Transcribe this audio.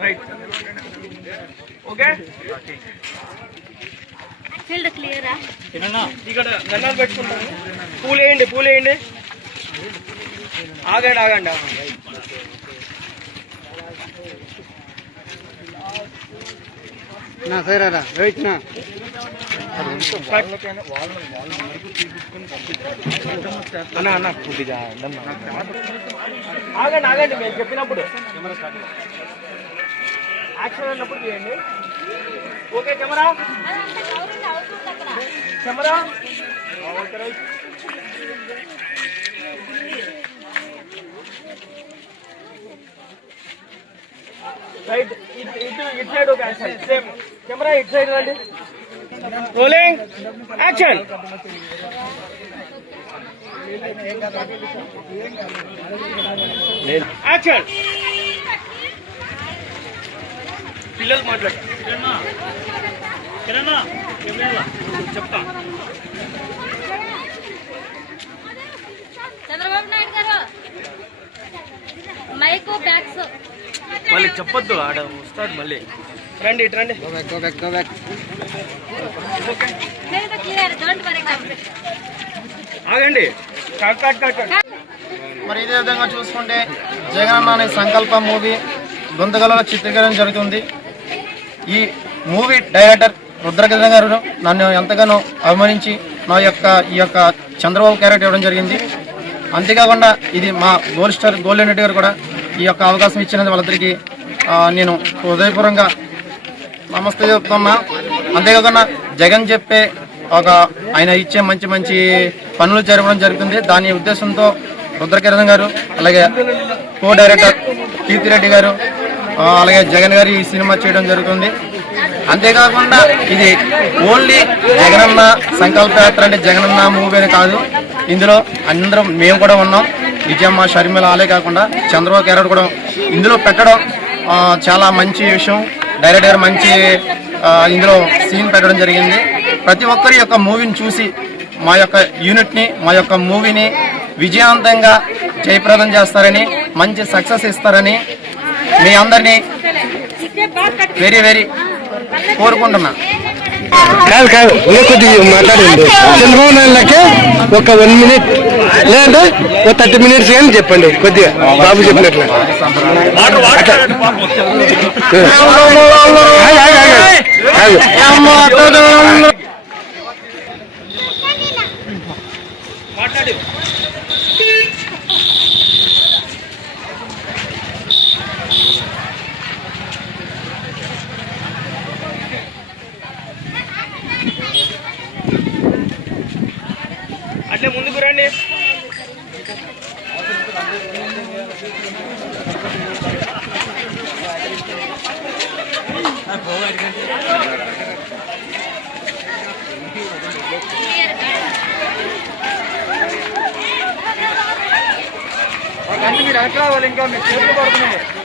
Right okay field క్లియరా ఇక్కడ గన్నాలు పెట్టుకుంటాను. పూలు వేయండి పూలు వేయండి. ఆగండి ఆగండి నా సరేరా వెయిట్ నా. అన్న అన్న కొద్దిగా ఆగండి ఆగండి మీరు చెప్పినప్పుడు. యాక్షన్ అన్నప్పుడు చేయండి. Okay camera? Camera? Okay right right ఇటు ఇటు సైడ్ ఒక యాక్షన్ సేమ్ కెమెరా ఇటు సైడ్ రండి. Rolling action action! పిల్లలు మాట్లాడు. చెప్తా. చంద్రబాబు నాయుడు గారు మైకు బ్యాగ్స్ మళ్ళీ చెప్పొద్దు ఆడ వస్తాడు మళ్ళీ. రండి ఇటు రండి. ఆగండి. మరి ఇదే విధంగా చూసుకుంటే జగన్ అనే సంకల్ప మూవీ గొంతగలలో చిత్రీకరణ జరుగుతుంది. ఈ మూవీ డైరెక్టర్ రుద్రకృష్ణ గారు నన్ను ఎంతగానో అభిమానించి నా యొక్క ఈ యొక్క చంద్రబాబు క్యారెక్టర్ ఇవ్వడం జరిగింది. అంతేకాకుండా ఇది మా గోల్డ్ స్టార్ గోల్డెన్ రెడ్డి గారు కూడా ఈ యొక్క అవకాశం ఇచ్చినందుకు వాళ్ళందరికీ నేను హృదయపూర్వంగా నమస్తే చెప్తున్నా. అంతేకాకుండా జగన్ చెప్పే ఒక ఆయన ఇచ్చే మంచి మంచి పనులు జరపడం జరుగుతుంది. దాని ఉద్దేశంతో రుద్రకిరణ్ గారు అలాగే కో డైరెక్టర్ కీర్తిరెడ్డి గారు అలాగే జగన్ గారు ఈ సినిమా చేయడం జరుగుతుంది. అంతేకాకుండా ఇది ఓన్లీ జగనన్న సంకల్ప యాత్ర అంటే జగనన్న మూవీ అని కాదు. ఇందులో అందరం మేము కూడా ఉన్నాం. విజయమ్మ షర్మిల ఆలే కాకుండా చంద్రబాబు క్యారెట్ కూడా ఇందులో పెట్టడం చాలా మంచి విషయం. డైరెక్టర్ మంచి ఇందులో సీన్ పెట్టడం జరిగింది. ప్రతి ఒక్కరి యొక్క మూవీని చూసి మా యొక్క యూనిట్ని మా యొక్క మూవీని విజయవంతంగా జయప్రదం చేస్తారని మంచి సక్సెస్ ఇస్తారని మీ అందరినీ వెరీ వెరీ కోరుకుంటున్నా. కాదు కాదు ఇంకా కొద్దిగా మాట్లాడండి. చంద్రబాబు నాయుడులకి ఒక వన్ మినిట్ లేదంటే ఒక థర్టీ మినిట్స్ కానీ చెప్పండి కొద్దిగా బాబు చెప్పినట్లు. అట్లా. మీరు ఎక్కడ రావాలి ఇంకా మీరు చేతులు పడుతున్నాయి.